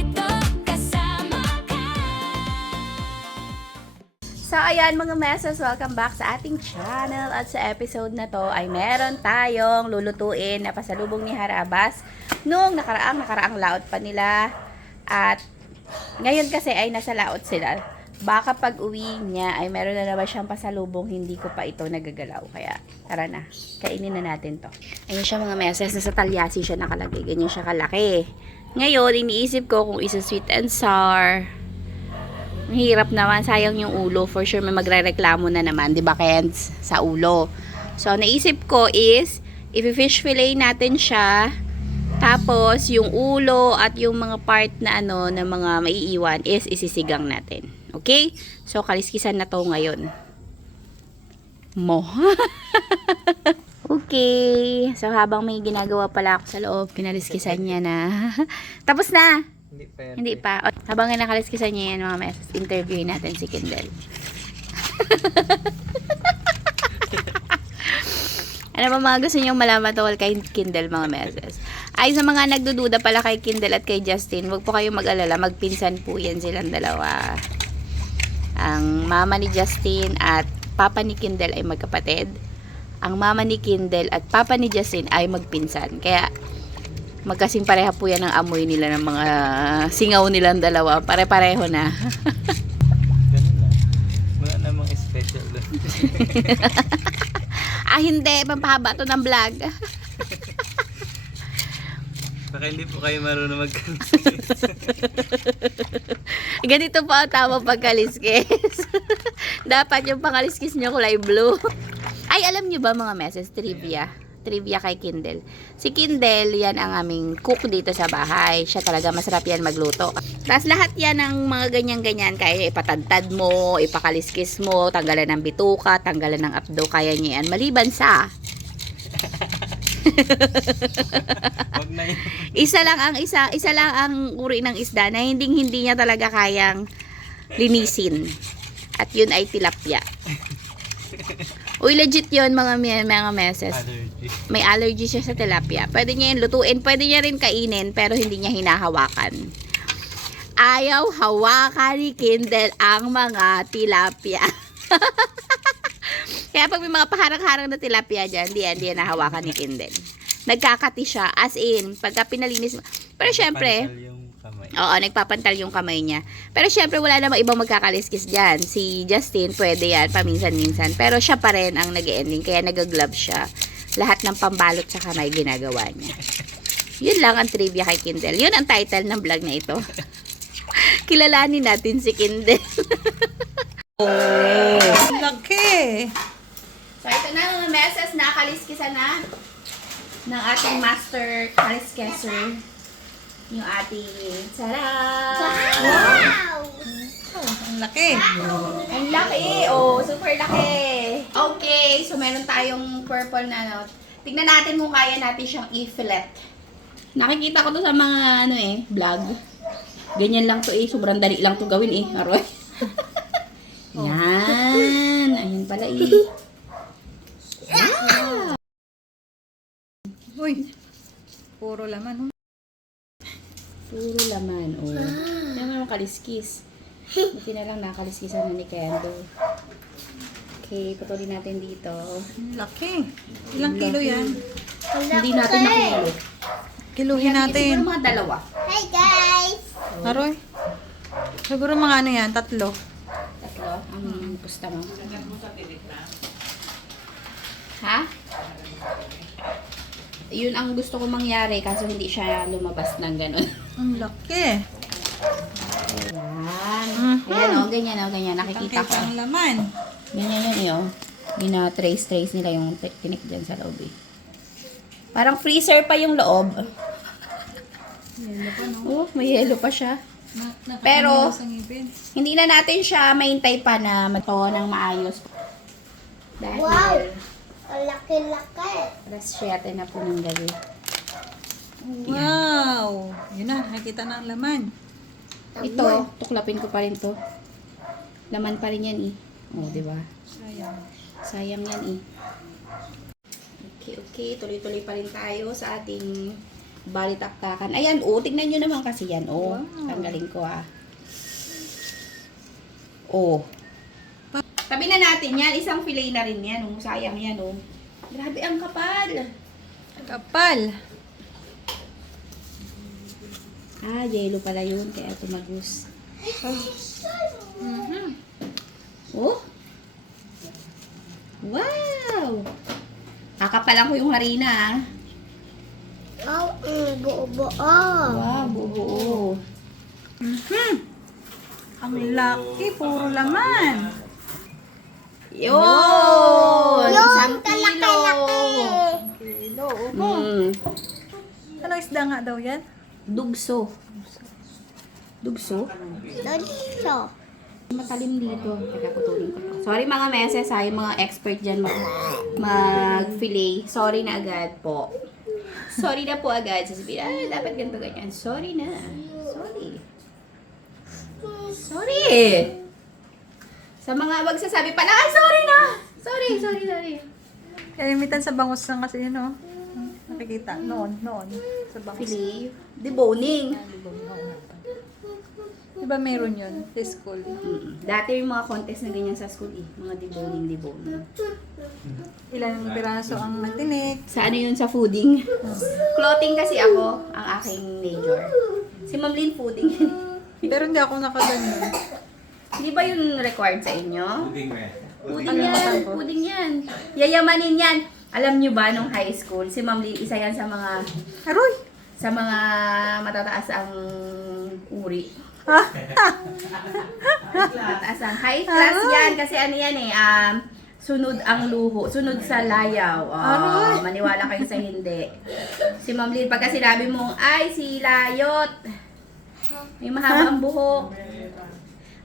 dito kasama ka. So, ayan mga meses, welcome back sa ating channel. At sa episode na to ay meron tayong lulutuin na pasalubong ni Harabas nung nakaraang laot pa nila. At ngayon kasi ay nasa laot sila. Baka pag uwi niya ay meron na naman siyang pasalubong, hindi ko pa ito nagagalaw. Kaya tara na, kainin na natin to. Ayun siya mga meses, nasa talyasi siya nakalagay. Ganyan siya kalaki. Ngayon, iniisip ko kung isa sweet and sour. Hirap naman, sayang yung ulo. For sure may magrereklamo na naman, 'di ba, Kens, sa ulo. So naisip ko is i-fish fillet natin siya. Tapos yung ulo at yung mga part na na mga maiiwan is isisigang natin. Okay? So kaliskisan na to ngayon. Mo. Okay. So habang may ginagawa pala ako sa loob, kinaliskisan niya na. Tapos na. Hindi pa. Habang nakaliskisan niya yan mga meses, interviewin natin si Kindle. Ano ba mga gusto niyong malaman tungkol kay Kindle mga meses? Ay, sa mga nagdududa pala kay Kindle at kay Justin, huwag po kayong mag-alala. Magpinsan po yan silang dalawa. Ang mama ni Justin at papa ni Kindle ay magkapatid. Ang mama ni Kindle at papa ni Justin ay magpinsan. Kaya magkasing pareha po yan ang amoy nila ng mga singaw nilang dalawa. Pare-pareho na. Ganun lang. Wala namang special doon. Hindi. Pampahaba to ng vlog. Baka hindi po kayo marunong magkaliskis. Ganito po ang tamang pagkaliskis. Dapat yung pangaliskis nyo kulay blue. Ay, alam nyo ba mga meses, trivia kay Kindle. Si Kindle, yan ang aming cook dito sa bahay. Siya talaga masarap yan magluto. Tapos lahat yan ng mga ganyan-ganyan, kaya ipatadtad mo, ipakaliskis mo, tanggalan ng bituka, tanggalan ng abdo, kaya niya yan. Maliban sa Wag na yun. isa lang ang uri ng isda na hindi niya talaga kayang linisin. At yun ay tilapia. Uy, legit yun mga meses. Allergy. May allergy siya sa tilapia. Pwede niya yun lutuin, pwede niya rin kainin, pero hindi niya hinahawakan. Ayaw hawakan ni Kindle ang mga tilapia. Kaya pag may mga paharang-harang na tilapia dyan, hindi yan nahawakan ni Kindle. Nagkakati siya, as in, pagka pinalinis mo. Pero syempre, Pantal yung kamay. oo, nagpapantal yung kamay niya. Pero syempre, wala namang ibang magkakaliskis dyan. Si Justin, pwede yan, paminsan-minsan. Pero siya pa rin ang nag-ending, kaya nag-glove siya. Lahat ng pambalot sa kamay ginagawa niya. Yun lang ang trivia kay Kindle. Yun ang title ng vlog na ito. Kilalanin natin si Kindle. Laki! So, ito na mga meses, nakaliskisan na ng ating master kaliskesser. Yung ating sarap! Oh, ang laki! Ang laki! Oh, super laki! Okay, so meron tayong purple na Tignan natin kung kaya natin siyang i-fillet. Nakikita ko to sa mga vlog. Ganyan lang to sobrang dali lang to gawin Aroy. Yan! Ayun pala Uy! Puro laman. Puro laman, Yan naman kaliskis. Buti na lang nakaliskisan na ni Kendo. Okay, putulin natin dito. Ang laki! Ilang kilo yan? Hindi natin nakilo. Kiluhin natin. Siguro mga dalawa. Hi guys! Aroy? Siguro mga yan? Tatlo. Tatlo. Ang pusta mo. Ha? Yun ang gusto ko mangyari kaso hindi siya lumabas ng ganun. Ang laki! Yan. Ayan ganyan. Nakikita ko. Ang laman. Ganyan yan Bina-trace nila yung technique dyan sa loob Parang freezer pa yung loob. May yellow pa siya. Pero, hindi na natin siya mahintay pa na mato ng maayos. Dahil, Wow! Ang laki-laki! alas 7 na po ng gabi. Wow! Yun na, nakita na ang laman. Ito, tuklapin ko pa rin to. Laman pa rin yan di ba? Sayang. Sayang yan Okay, tuloy-tuloy pa rin tayo sa ating Balitaktakan. Ayan, oh, tignan nyo naman kasi yan, oh. Tanggalin ko, ah. Oh. Tabi na natin yan. Isang fillet na rin yan, oh. Sayang yan, oh. Grabe, ang kapal. Kapal. Ah, yellow pala yun, kaya tumagus. Oh. Wow! Kakapalan ko yung harina, ah. Oh, buo-buo. Wow, buo. Ang laki, puro laman. Yun! Yung Isang kilo! kalaki-laki. Kilo, Mm. Ano isda nga daw yan? Dugso. Dugso? Dodso. Matalim dito. Teka, putulin ko. Sorry mga meses, ha, yung mga expert dyan mag-fillet. Sorry na agad po. Sorry na po agad. Sasabihin, dapat ganito ganyan. Sorry na. Sorry. Sa mga magsasabi pala, ay, sorry na. Sorry. Kalimitan sa bangus lang kasi yun, oh. Nakikita. Noon. Sa bangus. Fillet. Deboning. Diba meron yun sa school? Dati yung mga contest na ganyan sa school, eh. Mga deboning. Ilang piraso ang natinik. Sa ano yun, sa fooding. Clothing kasi ako, ang aking major. Si Ma'am Lynn, fooding. Pero hindi ako nakaganyan. Hindi ba yun required sa inyo? Puding eh. Fooding yan. Yayamanin yan. Alam nyo ba, nung high school, si Ma'am Lynn, isa yan sa mga matataas ang uri. Matataas ang high class yan. Kasi ano yan eh, sunod ang luho. Sunod sa layaw. Maniwala kayo sa hindi. Si Ma'am Lynn, pagka sinabi mo, ay, si Layot. May mahaba ang buhok.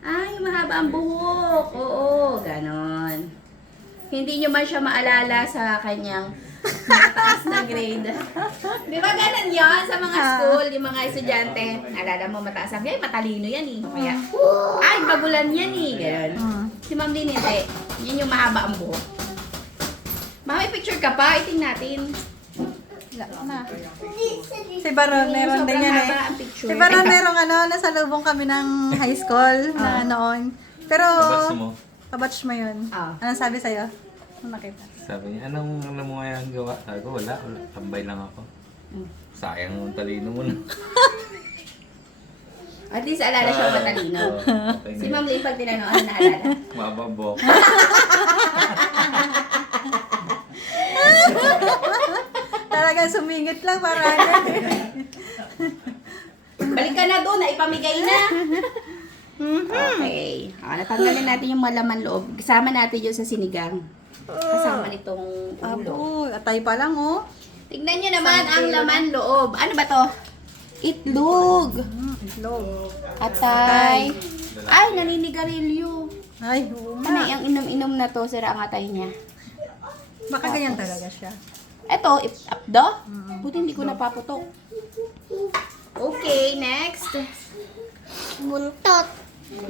Ay, mahaba ang buhok. Oo, ganon. Hindi nyo man siya maalala sa kanyang mataas na grade. Di ba ganon yun sa mga school, yung mga estudyante? Alala mo, mataas ang grade, matalino yan eh. Kaya, ay, bagulan yan eh. Ganon. Si Ma'am Lynn, hindi. Yan yung mahaba ang buhok. May picture ka pa, iting natin. Wala na. Si Baron, meron din yan eh. Haba ang picture. Si Baron, merong nasalubong kami ng high school na noon. Pero, Kabatch mo. kabatch mo yun. Anong sabi sa'yo? Nung nakita? Sabi niya, anong alam mo kaya ang gawa? Sabi ko, wala. Tambay lang ako. Sayang ang talino mo na. At least alala siya matalino. Okay na Si yun. Ma'am Lynn, pag tinanong, ano naalala? Mababok. Talagang sumingit lang para Balik ka na doon, ipamigay na. Okay. Natanggalin natin yung malaman loob. Kasama natin yun sa sinigang. Kasama nitong ulo. Abo, atay pa lang oh. Tignan nyo naman ang laman loob. Ano ba to? Itlog. Itlog. Atay. Ay, naninigarilyo. Ay, oo Ano nga. yung inom-inom na to? Sira ang atay niya. Baka ganyan talaga siya. Eto, apdo? Buti hindi ko napaputok. Okay, next. Buntot.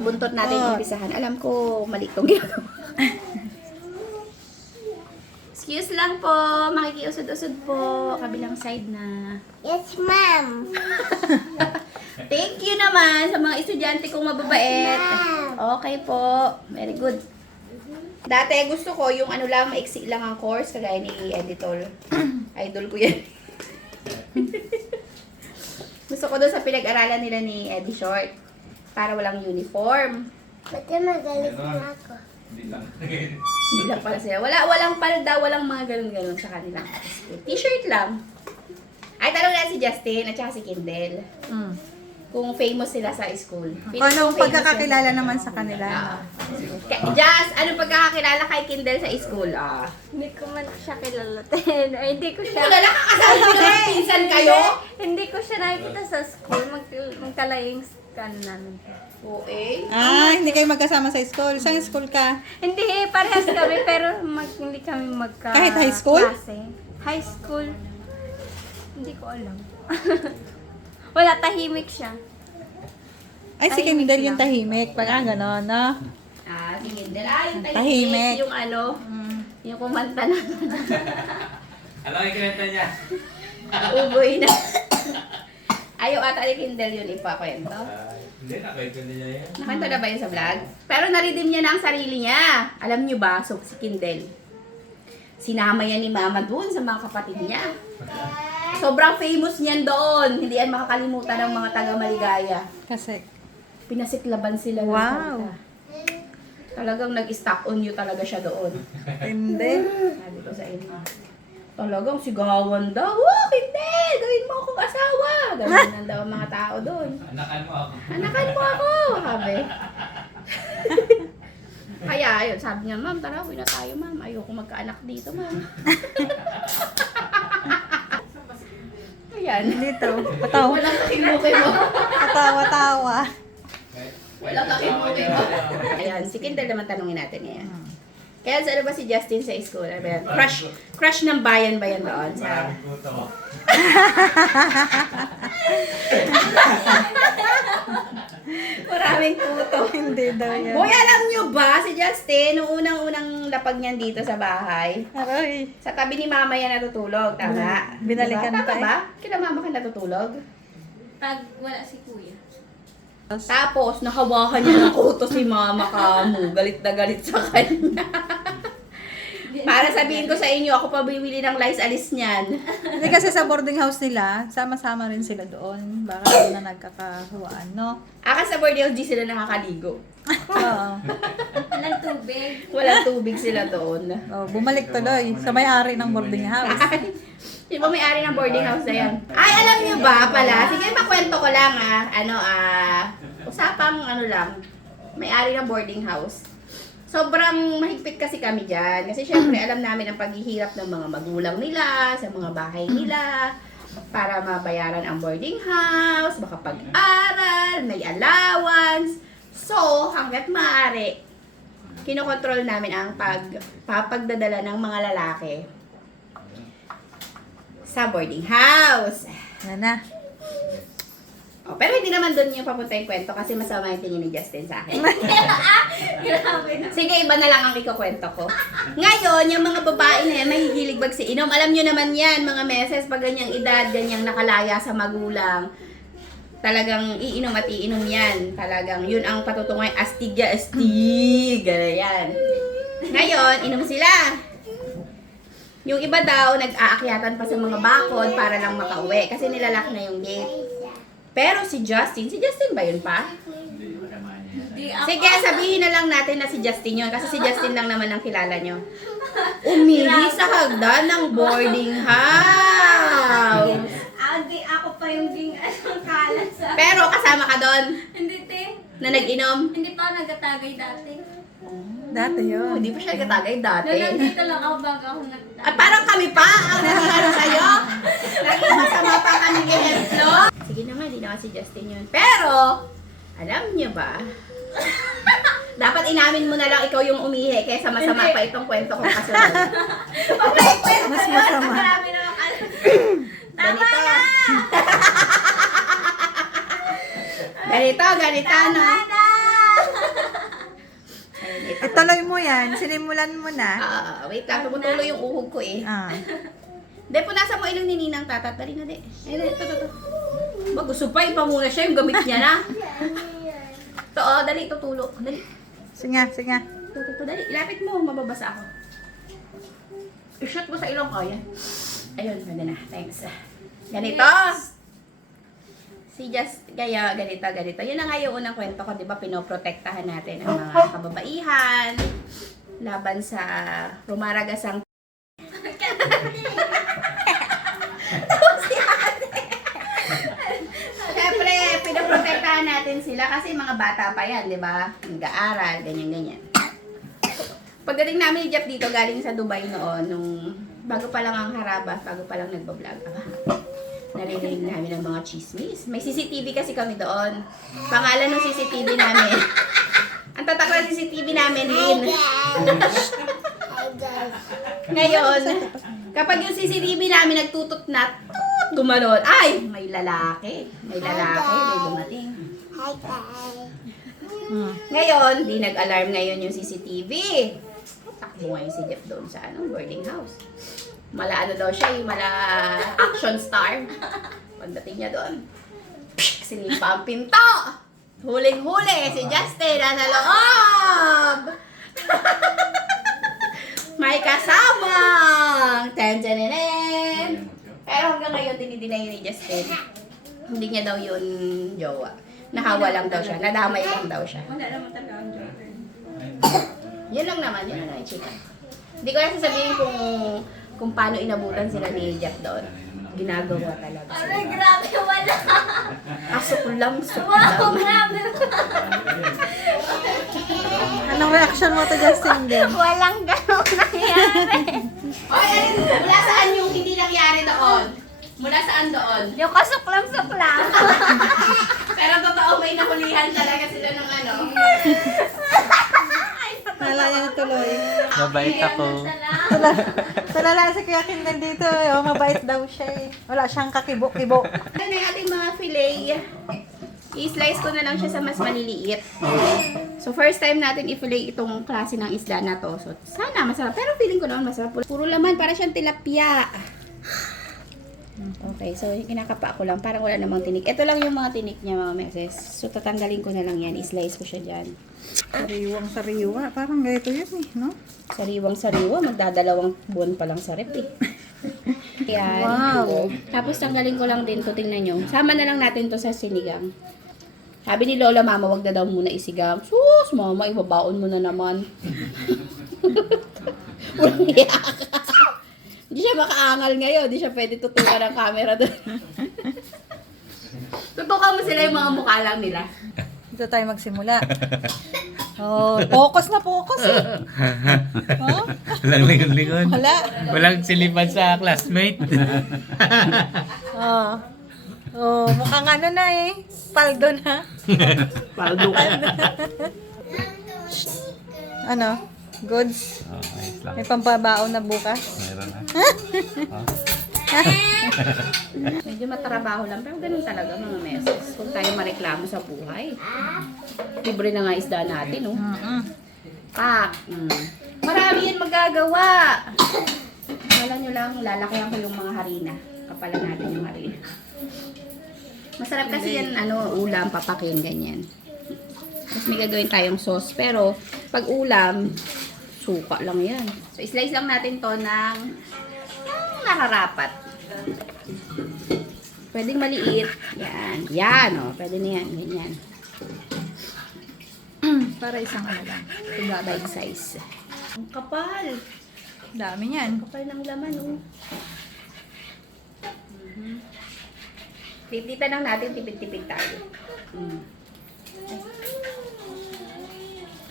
Buntot natin yung umpisahan. Alam ko, mali itong ginagawa. Excuse lang po. Makikiusod-usod po. Kabilang side na. Yes, ma'am. Thank you naman sa mga estudyante kong mababait. Okay po. Very good. Dati gusto ko yung ano lang, maiksi lang ang course, kagaya ni editor. Idol ko yan. Gusto ko doon sa pinag-aralan nila ni Eddie Short. Para walang uniform. Ba't magalit na ako? Hindi lang pala sila. Walang palda, walang mga ganun-ganun sa kanilang school. T-shirt lang. Ay, tanong na si Justin at saka si Kindle. Kung famous sila sa school. Anong pagkakakilala naman sa kanila? Jazz, anong pagkakakilala kay Kindle sa school? Hindi ko man siya kilalatin. Ay, hindi ko siya... Wala ka kasama ko na pinsan kayo? Hindi ko siya nakikita sa school. Magkalaying scan namin. Okay. Hindi kayo magkasama sa school. Saan school ka? Hindi, parehas kami pero hindi kami magka... Kahit high school? Klase. High school. Hindi ko alam. Wala, tahimik siya. Ay, si Tahimik Kindle lang. yung tahimik. Parang gano'n, no? Si Kindle. Yung Tahimik. tahimik. Yung ano, yung kumanta na. Ano yung kinenta niya? Uboy na. Ayaw ata ni Kindle yun ipakwento. Hindi, nakaito niya yan. Nakanta na ba yun sa vlog? Pero naridim niya na ang sarili niya. Alam niyo ba, so si Kindle, sinama yan ni Mama doon sa mga kapatid niya. Sobrang famous niyan doon. Hindi yan makakalimutan ng mga taga-Maligaya. Kasi, Pinasiklaban sila ng Wow. salta. Talagang nag-stock on you talaga siya doon. hindi. Sabi ko sa inyo. Talagang sigawan daw. Oh, Kindle! Gawin mo akong asawa! Ganun daw ang mga tao doon. Anakan mo ako. Anakan mo ako! Sabi. Kaya, ayun, sabi niya, ma'am, tara, uwi na tayo, ma'am. Ayoko magkaanak dito, ma'am. Ayan. Dito. Patawa. Walang kakimukin mo. Patawa-tawa. Walang kakimukin mo. Ayan, si Kindle naman tanungin natin yan. Kaya ano ba si Justin sa school? Ano ba yan? Crush ng bayan ba yan doon? Sa... Maraming puto. Hindi daw yan. Boy, alam nyo ba si Justin, nung unang-unang lapag niyan dito sa bahay, Aray. sa tabi ni mama yan natutulog, tama? Binalikan Diba? pa Tama eh. ba? Kina mama ka natutulog? Pag wala si kuya. Tapos, nakawakan niya ng kuto si mama kamo. Galit na galit sa kanya. Para sabihin ko sa inyo, ako pa bibili ng lice alis niyan. Hindi kasi sa boarding house nila, sama-sama rin sila doon. Baka doon na nagkakahuwaan, no? Akas sa boarding house, di sila nakakaligo. Oo. Walang tubig. Walang tubig sila doon. Oh, bumalik tuloy sa may-ari ng boarding house. Sino ba may-ari ng boarding house na yan? Ay, alam niyo ba pala? Sige, makwento ko lang usapang lang, may-ari ng boarding house. Sobrang mahigpit kasi kami dyan. Kasi syempre, alam namin ang paghihirap ng mga magulang nila, sa mga bahay nila, para mabayaran ang boarding house, makapag-aral, may allowance. So, hanggat maaari, kinokontrol namin ang papagdadala ng mga lalaki sa boarding house. Yan na. Oh, pero hindi naman doon yung papunta yung kwento kasi masama yung tingin ni Justin sa akin. Sige, iba na lang ang ikukwento ko. Ngayon, yung mga babae na yan, mahihilig magsiinom. Alam nyo naman yan, mga meses, pag ganyang edad, ganyang nakalaya sa magulang, talagang iinom at iinom yan. Talagang yun ang patutungoy, astig. Ganyan. Ngayon, inom sila. Yung iba daw, nag-aakyatan pa sa mga bakod para lang makauwi kasi nilalak na yung gate. Pero si Justin ba yun pa? Di ako. Sige, sabihin na lang natin na si Justin yun kasi si Justin lang naman ang kilala nyo. Umili sa hagdan ng boarding house. Di ako pa yung kalat sa... Pero kasama ka doon Hindi, te. na nag-inom. Hindi pa ako nagatagay dati. Dati yun. Hindi pa siya nagkatagay dati. Nandito lang ako bago ako nagtagay. At parang kami pa ang nangyari sa'yo. Naging masama pa kami ehemplo. Sige naman, hindi naman si Justin yun. Pero, alam niyo ba, dapat inamin mo na lang ikaw yung umihi kaysa masama pa itong kwento kong kasunod. Mas masama. Marami na ako. Ganito. Ganito, no? Ituloy mo yan. Sinimulan mo na. Wait lang, tumutuloy yung uhog ko eh. Ah. De, punasan mo ilong ni Ninang Tatat. Dali na, de. Ay, ito. Gusto pa, ipa muna siya, yung gamit niya na. Ito, dali, tutulo. Dali. Sige, sige. Ito, dali. Ilapit mo, mababasa ako. I-shot mo sa ilong ko, yan. Ayun, ganda na. Thanks. Ganito. Kaya ganito. Yun na nga yung unang kwento ko, di ba? Pinoprotektahan natin ang mga kababaihan laban sa rumaragasang Siyempre, pinoprotektahan natin sila kasi mga bata pa yan, di ba? Nag-aaral, ganyan-ganyan. Pagdating namin ni Jeff dito, galing sa Dubai noon, nung bago pa lang ang Harabas, bago pa lang nagbablog. Narinig namin ng mga chismis. May CCTV kasi kami doon. Pangalan ng CCTV namin. Ang tatak ng CCTV namin, Lin. Ngayon, kapag yung CCTV namin nagtutot na, gumanon, ay, may lalaki. May dumating. Ngayon, di nag-alarm ngayon yung CCTV. Takbo ngayon si Jeff doon sa boarding house. Mala daw siya, mala action star. Pagdating niya doon. Sinipa ang pinto! Huling-huli si Justin nasa loob! May kasamang! Tantaninin! Pero hanggang ngayon, dinidinay ni Justin. Hindi niya daw yun jowa. Nahawa lang daw siya. Nadamay lang daw siya. Wala naman talaga ang joke. Yun lang naman. Yun lang yung chika. Hindi ko na sasabihin kung paano inabutan sila ni Jack doon. Ginagawa talaga sila. Aray, grabe, wala. Asuklam. Wow, grabe. Anong reaction mo to, Justin? Din? Walang ganong nangyari. Oy, mula saan yung hindi nangyari doon? Mula saan doon? Yung kasuklam-suklam. Pero totoo, may nakulihan talaga sila ng ano. Nala niya na tuloy. Mabait ako. Tulala si Kuya Kindle dito. Oh, mabait daw siya eh. Wala siyang kakibo-kibo. Ano yung ating mga fillet? I-slice ko na lang siya sa mas maliliit. So, first time natin i-fillet itong klase ng isda na to. So, sana masarap. Pero feeling ko naman masarap. Puro laman, para siyang tilapia. Okay, so kinakapa ko lang. Parang wala namang tinik. Ito lang yung mga tinik niya, mga meses. So, tatanggalin ko na lang yan. I-slice ko siya dyan. Sariwang sariwa. Parang ganito yun eh, no? Sariwang-sariwa. Magdadalawang buwan pa lang sa rep eh. Yan. Wow. Tapos tanggalin ko lang din to. Tingnan nyo. Sama na lang natin to sa sinigang. Sabi ni Lola, Mama, wag na daw muna isigang. Sus, Mama, ibabaon mo na naman. Walang hiya ka. Hindi siya makaangal ngayon. Hindi siya pwede tutukan ng camera doon. Tutukan mo sila yung mga mukha lang nila. Dito tayo magsimula. Oh, focus na focus eh. Oh, Walang lingon-lingon. wala. Walang silipan sa classmate. Oh. Oh, mukhang ano na eh. Paldo na. Paldo ka. Ano? Goods? Oh, ayos lang. May pampabaon na bukas. Meron na. Medyo matrabaho lang. Pero ganun talaga mga meses. Huwag tayo mareklamo sa buhay. Libre na nga isda natin, oh. Pak. Marami yan magagawa. Wala nyo lang, lalakihan ko yung mga harina. Kapalan natin yung harina. Masarap kasi yan, ulam, papakin, ganyan. Tapos may gagawin tayong sauce. Pero, pag ulam, suka lang yan. So, slice lang natin to ng nararapat. Pwedeng maliit. Yan. Yan, oh. Pwede na yan. Ganyan. Para isang ano lang. Bite size. Ang kapal. Dami niyan. Kapal ng laman, oh. Tititan lang natin, tipid-tipid tayo.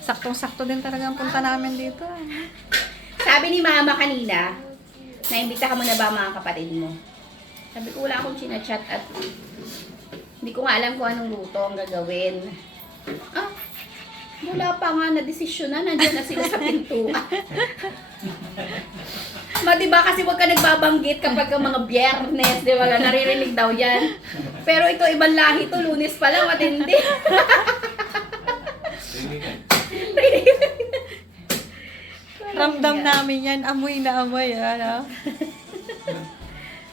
Saktong-sakto din talaga ang punta namin dito. Sabi ni Mama kanina, naimbita ka mo na ba mga kapatid mo? Sabi ko, wala akong chinachat at hindi ko nga alam kung anong luto ang gagawin. Ah, wala pa nga na desisyon na, nandiyan na sila sa pintuan. Diba kasi wag ka nagbabanggit kapag ka mga biyernes, di ba? Naririnig daw yan. Pero ito, ibang lahi to, Lunes pa lang, matindi. Ramdam namin yan. Amoy na amoy. Ano?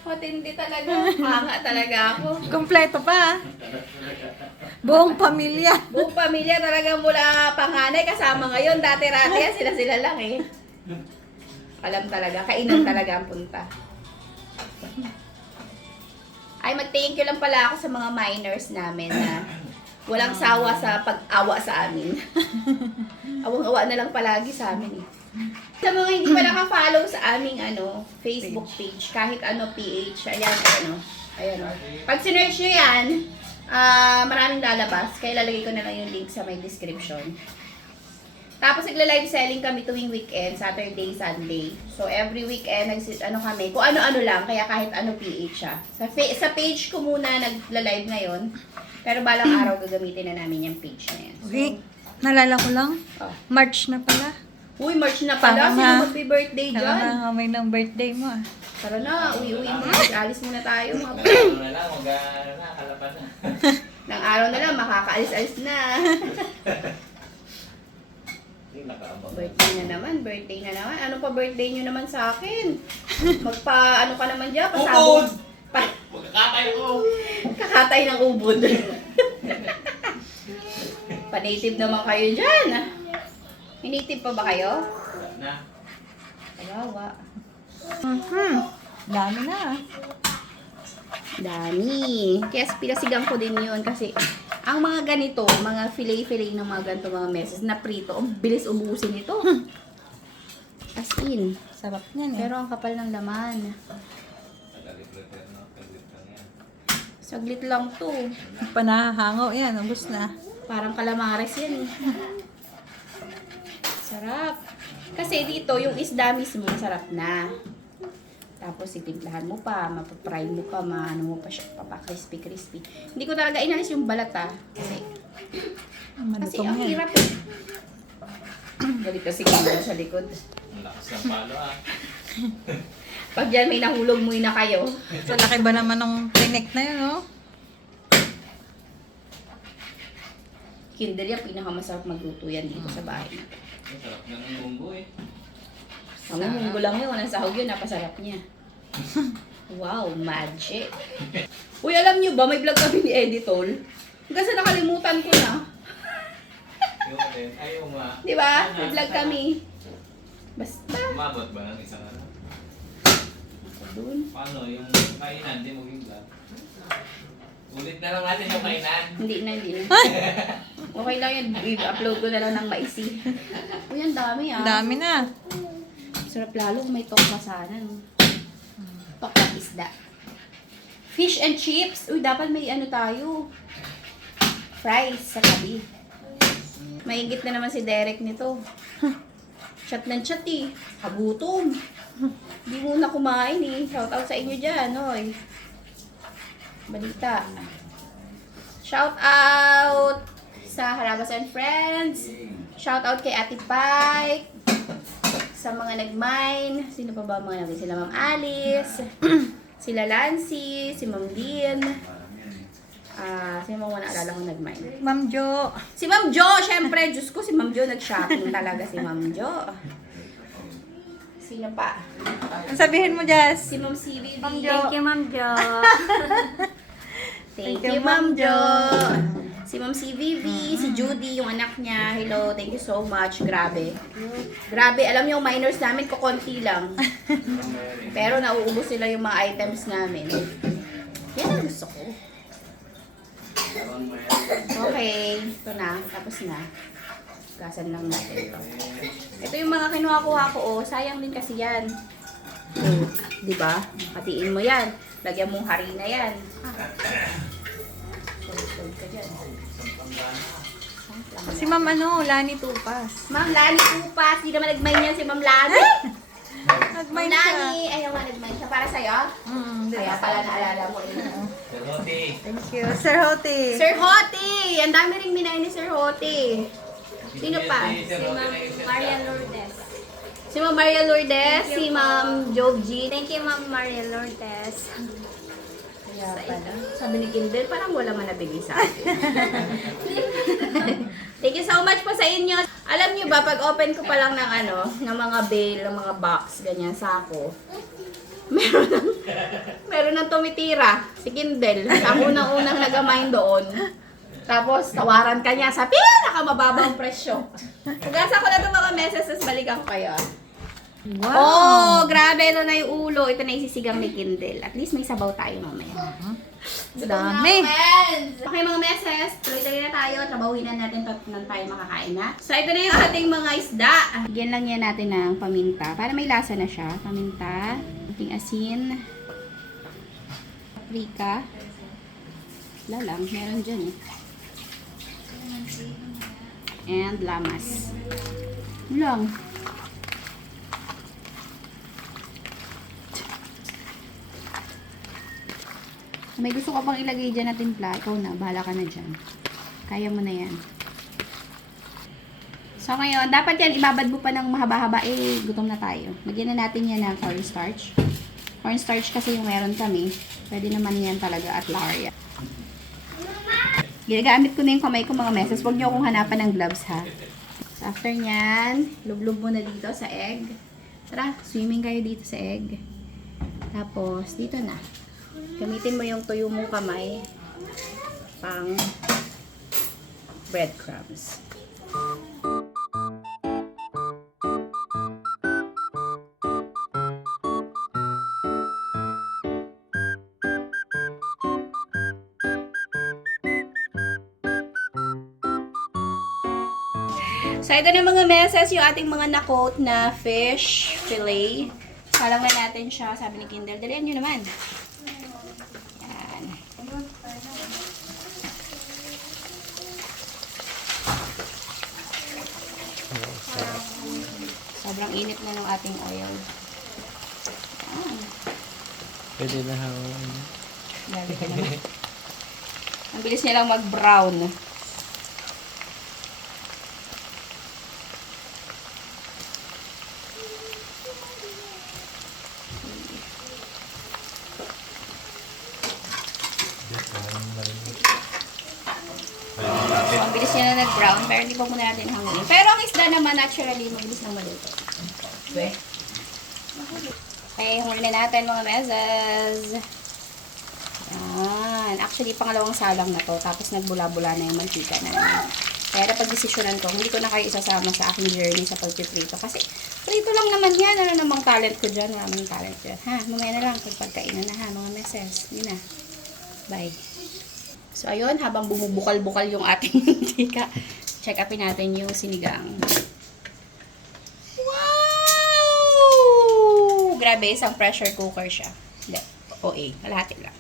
Matindi talaga. Manga talaga ako. Kompleto pa. Buong pamilya. Buong pamilya talaga mula panganay kasama ngayon. Dati-rati yan, sila-sila lang eh. Alam talaga, kainan talaga ang punta. Ay, mag-thank you lang pala ako sa mga minors namin na walang sawa sa pag-awa sa amin. Awang-awa na lang palagi sa amin eh. Sa mga hindi pa naka-follow sa aming Facebook page, kahit PH, ayan. Pag sinerch nyo yan, maraming lalabas, kaya lalagay ko na lang yung link sa my description. Tapos nagla-live selling kami tuwing weekend, Saturday, Sunday. So every weekend kami, kung ano-ano lang, kaya kahit PH siya. Sa page ko muna nagla-live ngayon, pero balang araw gagamitin na namin yung page na yan. Okay. Nalala ko lang. Oh. March na pala. Uy, March na pala, Tama. sino magbe-birthday dyan? Nakakamay ng birthday mo ah. Tara na, uwi-uwi mo. Mag-alis muna tayo. Nang araw na lang, makakaalis-alis na. Birthday na naman. Ano pa birthday nyo naman sa akin? Ka naman dyan, pasabog. Kakatay ko! Kakatay ng ubod. Pa-native naman kayo dyan. May native pa ba kayo? Wala na. Kawawa. Dami na. Dami. Kaya pinasigang ko din yun kasi ang mga ganito, mga fillet-fillet ng mga ganito mga meses na prito, ang bilis ubusin ito. As in. Sarap niyan eh. Pero ang kapal ng laman. Saglit lang to. Panahango yan. Ubus na. Parang calamares yan eh. Sarap. Kasi dito, yung isda mismo, sarap na. Tapos itimplahan mo pa, mapapry mo pa, maano mo pa siya, papa-crispy-crispy. Hindi ko talaga inalis yung balat Kasi Malutong ang yan. hirap eh. Galit kasi kaya sa likod. Ang lakas ng palo Pag yan may nahulog mo na kayo. Sa laki ba naman ng tinik na yun, oh? Kindle yan, pinakamasarap magluto yan dito sa bahay. Ang sarap ng munggo eh. Kami munggo lang yun, walang sahog yun, napasarap niya. Wow, magic. Uy, alam niyo ba, may vlog kami ni Editol. Hanggang sa nakalimutan ko na. Yung din, ayaw nga. Di ba? May vlog kami. Basta. Umabot ba ng isang ano? Doon. Paano? Yung kainan, di mo vlog. Ulit na lang natin yung kainan. Hindi na. Okay lang yun. I-upload ko na lang ng maisi. Uy, ang dami Dami na. Sarap lalo kung may tokwa sana. No? Tokwa isda. Fish and chips. Uy, dapat may ano tayo. Fries sa tabi. Maingit na naman si Derek nito. Chat ng chat eh. Kagutom. Hindi muna kumain eh. Shout out sa inyo dyan, oy. Balita. Shout out sa Harabas and Friends. Shout out kay Ate Pike. Sa mga nag-mine. Sino pa ba ang mga nag-mine? Sila Ma'am Alice. Sila Lancy. Si Ma'am Dean. Sino mga naalala ko nag-mine? Ma'am Jo. Si Ma'am Jo, syempre, Diyos ko, si Ma'am Jo nag-shopping talaga si Ma'am Jo. Sino pa? Ang sabihin mo, Jess? Si Ma'am CVV. Ma'am Jo. Thank you, Ma'am Jo. Thank you, Ma'am Jo. Si Ma'am CVV, si Judy, yung anak niya. Hello, thank you so much. Grabe. Grabe, alam niyo, minors namin, kukunti lang. Pero nauubos sila yung mga items namin. Yan ang gusto ko. Okay, ito na. Tapos na. Gasan lang natin ito. Ito yung mga kinuha-kuha ko, oh. Sayang din kasi yan. Oh, di ba? Hatiin mo yan. Lagyan mong harina yan. Sold ka dyan. Si Ma'am Lani Tupas. Ma'am Lani Upas. Di naman nag-mine yan si Ma'am Lani. Ma'am Nag-mine siya. Lani. Ayaw nga nag-mine siya. Para sa'yo? Kaya pala naalala mo rin. Perote. Thank you. Sir Hoti. Sir Hoti! Ang dami ring minay ni Sir Hoti. Sino pa? Si Ma'am Maria Lourdes. Si Ma'am Maria Lourdes, si Ma'am Jovji. Thank you, Ma'am Maria Lourdes. Kaya pala. Sabi ni Kindle, parang wala man nabigay sa akin. Thank you so much po sa inyo. Alam niyo ba, pag open ko pa lang ng ng mga bale, ng mga box, ganyan, sako, meron nang tumitira, si Kindle. Ako unang nag-mine doon. Tapos, tawaran ka niya sa pinakamababang presyo. Pagkasa ko na itong mga meses, tapos balikan ko kayo. Wow. Oh, grabe. Ito na yung ulo. Ito na isisigang ni Kindle. At least may sabaw tayo mamaya. Dami. Okay mga meses, tuloy-tuloy na tayo. Trabahuin na natin nang tayo makakain na. So, ito na yung ating mga isda. Bigyan lang yan natin ng paminta. Para may lasa na siya. Paminta. Ating asin. Paprika. Wala lang. Meron dyan eh. And lamas. Lang. May gusto ka pang ilagay dyan na timpla, ikaw na, bahala ka na dyan. Kaya mo na yan. So ngayon, dapat yan, ibabad mo pa ng mahaba-haba, gutom na tayo. Lagyan na natin yan ng cornstarch. Cornstarch kasi yung meron kami. Pwede naman yan talaga at Laria. Ginagamit ko na yung kamay ko mga meses. Huwag niyo akong hanapan ng gloves ha. So after nyan, lublog mo na dito sa egg. Tara, swimming kayo dito sa egg. Tapos, dito na. Gamitin mo yung tuyo mong kamay pang breadcrumbs. So, ito na mga messes, yung ating mga na-coat na fish fillet. Salang na natin siya, sabi ni Kindle. Dalihan nyo naman. Yan. Sobrang init na ng ating oil. Yan. Pwede na hawain. Grabe ka naman. Ang bilis niya lang mag-brown. So, ang bilis niya na nag-brown, pero hindi pa muna natin hanguin. Pero ang isda naman, naturally, mabilis na maluto. Okay, huli na natin mga messes. Yan. Actually, pangalawang salang na to. Tapos nagbula-bula na yung mantika namin. Kaya napag-desisyonan ko, hindi ko na kayo isasama sa aking journey sa pagpiprito. Kasi, prito lang naman yan. Ano namang talent ko dyan? Maraming talent dyan. Ha, mamaya na lang. Pagpagkainan na ha, mga messes. Yun na. Bye. So, ayun, habang bumubukal-bukal yung ating mantika, check upin natin yung sinigang. Wow! Grabe, isang pressure cooker siya. Hindi, OA, kalahati lang.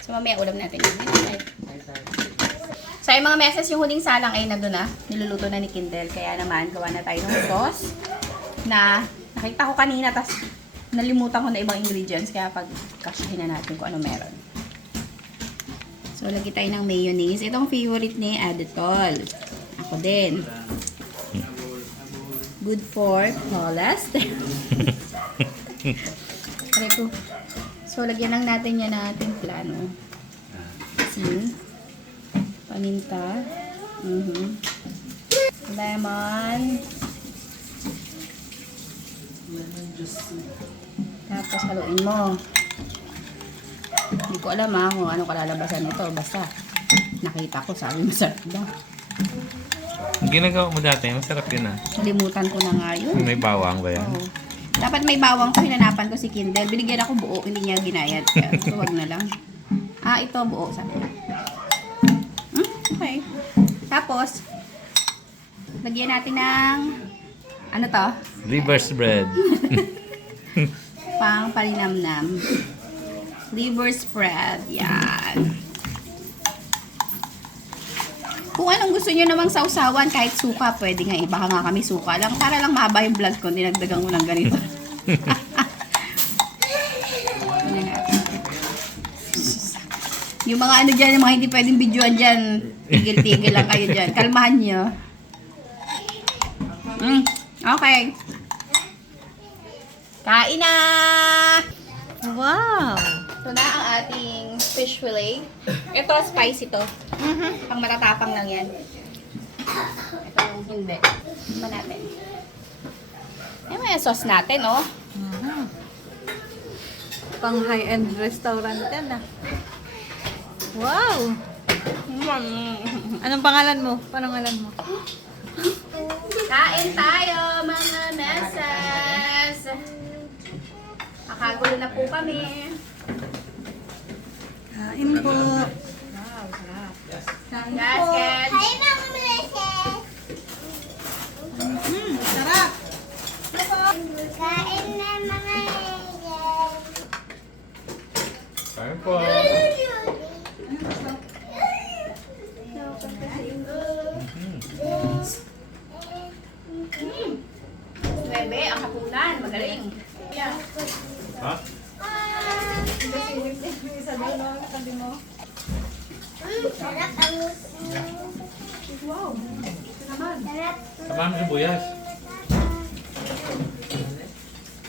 So, mamaya ulam natin yun. So, yung mga messes, yung huling salang ay nandun na. Niluluto na ni Kindle. Kaya naman, gawa na tayo ng sauce na nakita ko kanina, tas nalimutan ko na ibang ingredients. Kaya pagkasyahin na natin kung ano meron. So, lagi tayo ng mayonnaise. Itong favorite ni Adetol. Ako din. Good for cholesterol. Aray ko. So, lagyan lang natin yan na timpla, no? Asin. Paminta. Lemon. Tapos, haluin mo. Hindi ko alam kung ano kalalabasan nito. Basta, nakita ko, sabi masarap daw. Ang ginagawa mo dati, masarap yun ah. Nalimutan ko na nga yun. May bawang ba yan? Oo. Dapat may bawang ko, hinanapan ko si Kindle. Binigyan ako buo, hindi niya ginayad. Kaya, so, wag na lang. Ah, ito buo, sabi. Okay. Tapos, lagyan natin ng, ano to? Reverse bread. Pang palinamnam. Liver spread. Yan. Kung anong gusto nyo namang sausawan, kahit suka, pwede nga. Baka nga kami suka lang. Para lang mahaba yung vlog ko, dinagdagan ko ng ganito. Yung mga ano dyan, yung mga hindi pwedeng videoan dyan, tigil-tigil lang kayo dyan. Kalmahan nyo. Okay. Kain na! Wow! Ito na ang ating fish fillet. Ito, spicy to. Pang matatapang lang yan. Ito yung hindi. Ito natin. Ayan may sauce natin, oh. Pang high-end restaurant yan ah. Wow! Anong pangalan mo? Pangalan mo? Kain tayo, mga messes! Makagulo na po kami. Kain po. Basket. Hi, mga meses! Sarap! Kain na, mga meses! Kain po. Bebe, ang hapunan. Magaling. Ha? Sarap ang sarap. Samahan mo sibuyas.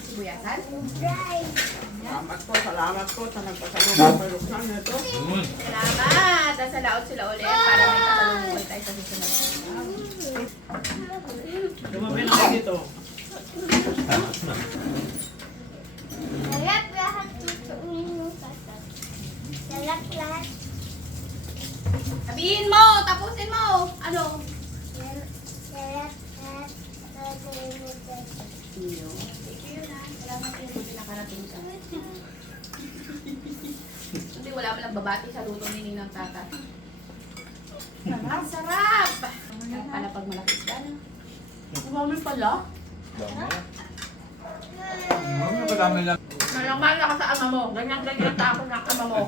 Sibuyasan. Salamat po sa nagpasalubong kay Roxanne ito. Salamat. Nasa laot sila ulit para may kasalubong tayo sa susunod. Dumabi na kayo dito. Sarap lahat dito ninyo kasap. natin siya. Hindi, wala mo lang babati sa luto ni Ninang Tata. Sarap, sarap! Ano pag malaki isda na? Umami pala. Madami lang. Malamala ka sa ama mo. Ganyan-ganyan ta ako ng ama mo.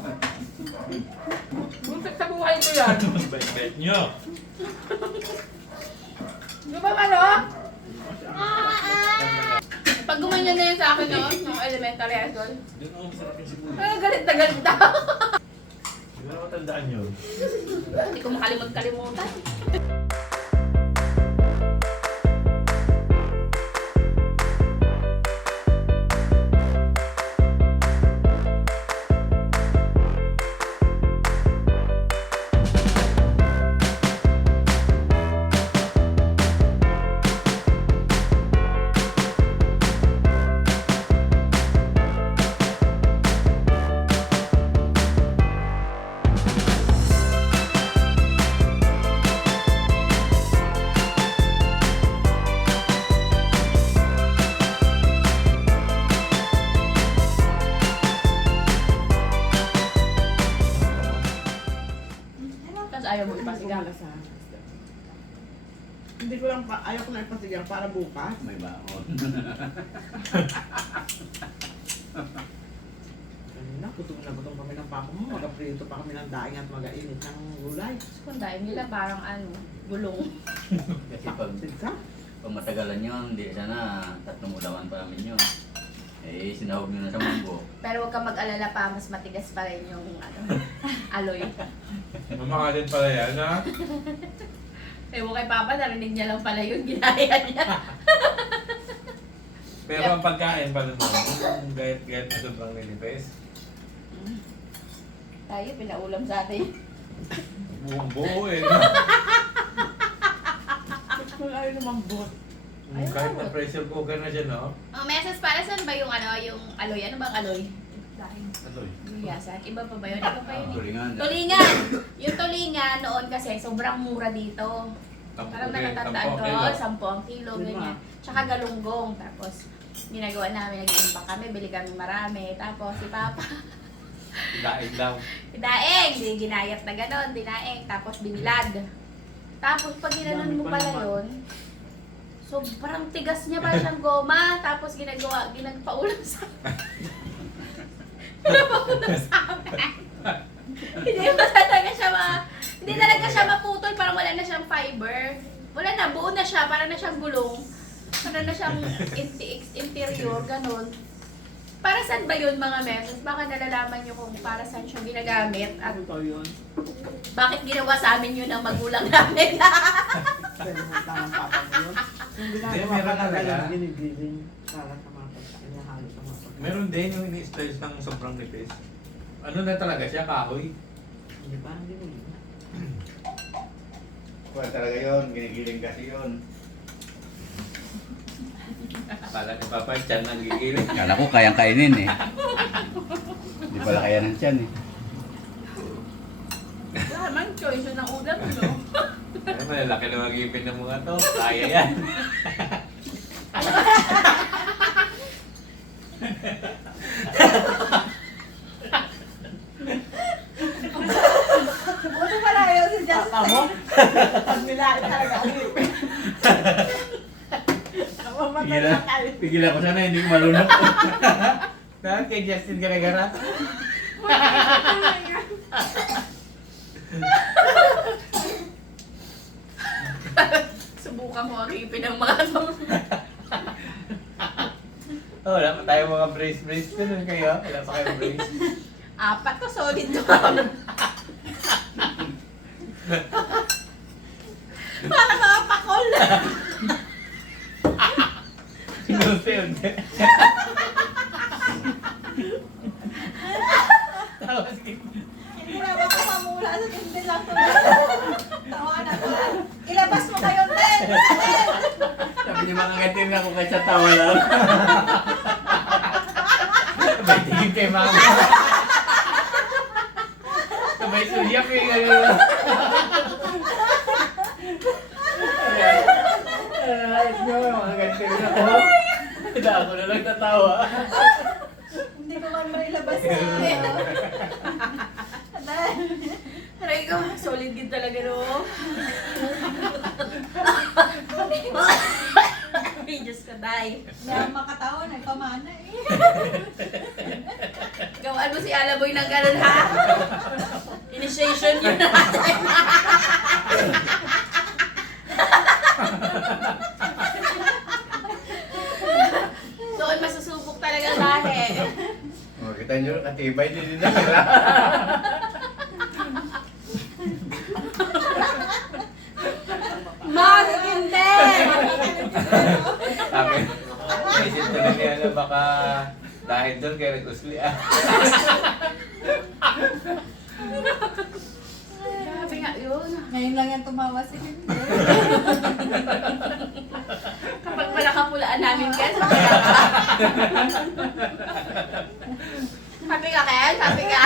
Buntik sa buhay ko yan. Bait-bait nyo. Di ba, Malo? Pag gumanyan na yun sa akin, no? Nung elementary high school. Doon ako masarap yung siguro. Ay, galit na galit ako. Siguro matandaan nyo. Hindi ko makalimut-kalimutan. Tapos ayaw mo ipasigang. Hindi ko lang, ayaw ko na ipasigang para bukas. May baon. Kanina, gutom na gutom kami ng papa mo. Mag-aprito pa kami ng daing at mag-ainit ng gulay. Kung dahil nila parang ano, gulong. Kasi pag Sige. matagalan yun, hindi sana 3 ulawan pa namin yun. Eh, sinahog nyo na sa manggo. Pero huwag kang mag-alala pa, mas matigas pa rin yung ano, aloy. Mamahalin pala yan, ha? Ewan kay Papa, narinig niya lang pala yun, ginaya niya. Pero ang pagkain pala mo, yung gayat-gayat na sobrang nilipes. Tayo, pinaulam sa atin. Buong buo eh. Gusto ko ayaw lumambot. Kahit na pressure cooker na siya, no? Ang message para saan ba yung ano, yung aloy? Ano bang aloy? Ano eh? Luyasan. Iba pa ba yun? Iba pa yun. Tulingan. Tulingan! Yung tulingan noon kasi sobrang mura dito. Parang natatandaan ko, 10 ang kilo, ganyan. Tsaka galunggong. Tapos, ginagawa namin, nag-imbak kami, bili kami marami. Tapos, si Papa, Daig daw. daeng! Di ginayat na ganon, dinaeng. Tapos, binilad. Tapos, pag ginanon mo pala yun, sobrang tigas niya pa siyang goma. Tapos, ginagpaulam sa Pinapaulam sa amin. Hindi ba talaga siya hindi talaga siya maputol, parang wala na siyang fiber. Wala na, buo na siya, parang na siyang gulong. Parang na siyang interior, ganun. Para saan ba yun mga meses? Baka nalalaman nyo kung para saan siya ginagamit at Ano to yun? bakit ginawa sa amin yun ng magulang namin. Pinunta ng papa mo yun. Yung ginagawa meron pa talaga talaga. yung ginigiling para sa mga pagkain niya, halos sa mga pagkain. Meron din yung ini-slice ng sobrang nipis. Ano na talaga siya, kahoy? Hindi ba? Hindi mo yun. Wala talaga yun, ginigiling kasi yun. Akala ni Papa, tiyan nang gigiling. Kala ko kayang kainin eh. Hindi pala kaya ng tiyan eh. Wala naman choice yun ng ulam, no? Ay, malalaki na mag-ipin ng mga to. Kaya yan. Buti pala ayaw si Justin. Papa mo? Pag nilain talaga ang ipin. Namamatay na kayo. Pigil ako sana, hindi ko marunong. Dahil kay Justin Garagara. Subukan mo ang ipin ng mga to. Oh, wala pa tayo mga brace-brace. Ganun kayo? Wala pa kayo brace? 4 to solid to. Para mga pakol. Unti-unti. Tapos, Hindi na baka mamula sa tindi lang to. Tawa na ko. Ilabas mo kayo, Ten! Sabi niya makakatin na ako kahit sa tawa lang. sabay tingin kay mama. Sabay suyak eh. Ganun. Ayos nyo, mga ganito na ako. Hindi ako na lang tatawa. Aray ko, solid din talaga no. Ay, Diyos ko, day. Na makataon, ay pamana eh. Gawaan mo si Alaboy ng ganun, ha? Initiation yun natin. Doon masusubok talaga lahi. Oh, kita nyo, katibay din na sila. Mas, hindi! Sabi, isip na niya na baka dahil doon kaya nag-usli ah. Grabe nga yun. Ngayon lang yan tumawa si Kindel. Kapag malakapulaan namin, Ken, sabi ka, Ken? Sabi ka.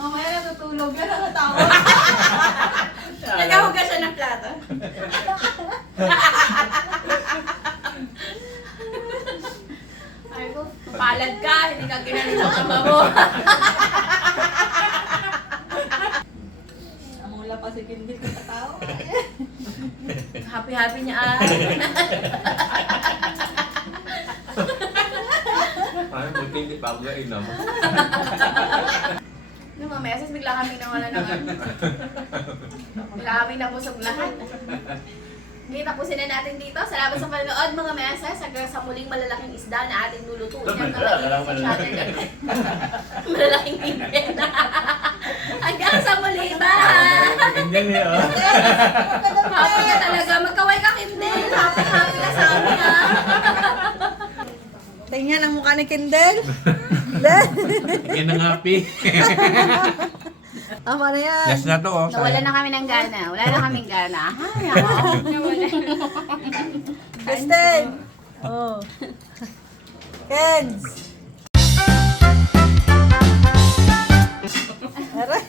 Mamaya natutulog yan ang natawa. Nagkahugas siya ng plato. Ay ko, palad ka, hindi ka ginanin ng ama mo. Amula pa si Kindel katatawa. Happy-happy niya ah. Ay, buti hindi pa ako inom. Nung mga meses, bigla kami nawala ng ano. Bigla kami nabusog lahat. Hindi, tapusin na natin dito. Salamat sa panonood mga meses. Hanggang sa muling malalaking isda na ating lulutuin. Yan ang mainit sa channel. Malalaking ingin. Hanggang sa muli. Bye! Ganyan niya oh. Happy ka talaga. Magkaway ka, Kindel. Happy ka sa amin, ha? Tingnan ang mukha ni Kindel. Yan ang happy. Tama na yan. Last na to, oh. Nawala na kami ng gana. Wala na kaming gana. Kristen. Oh. Kens. Aray.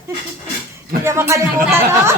Hindi niya makalimutan, oh.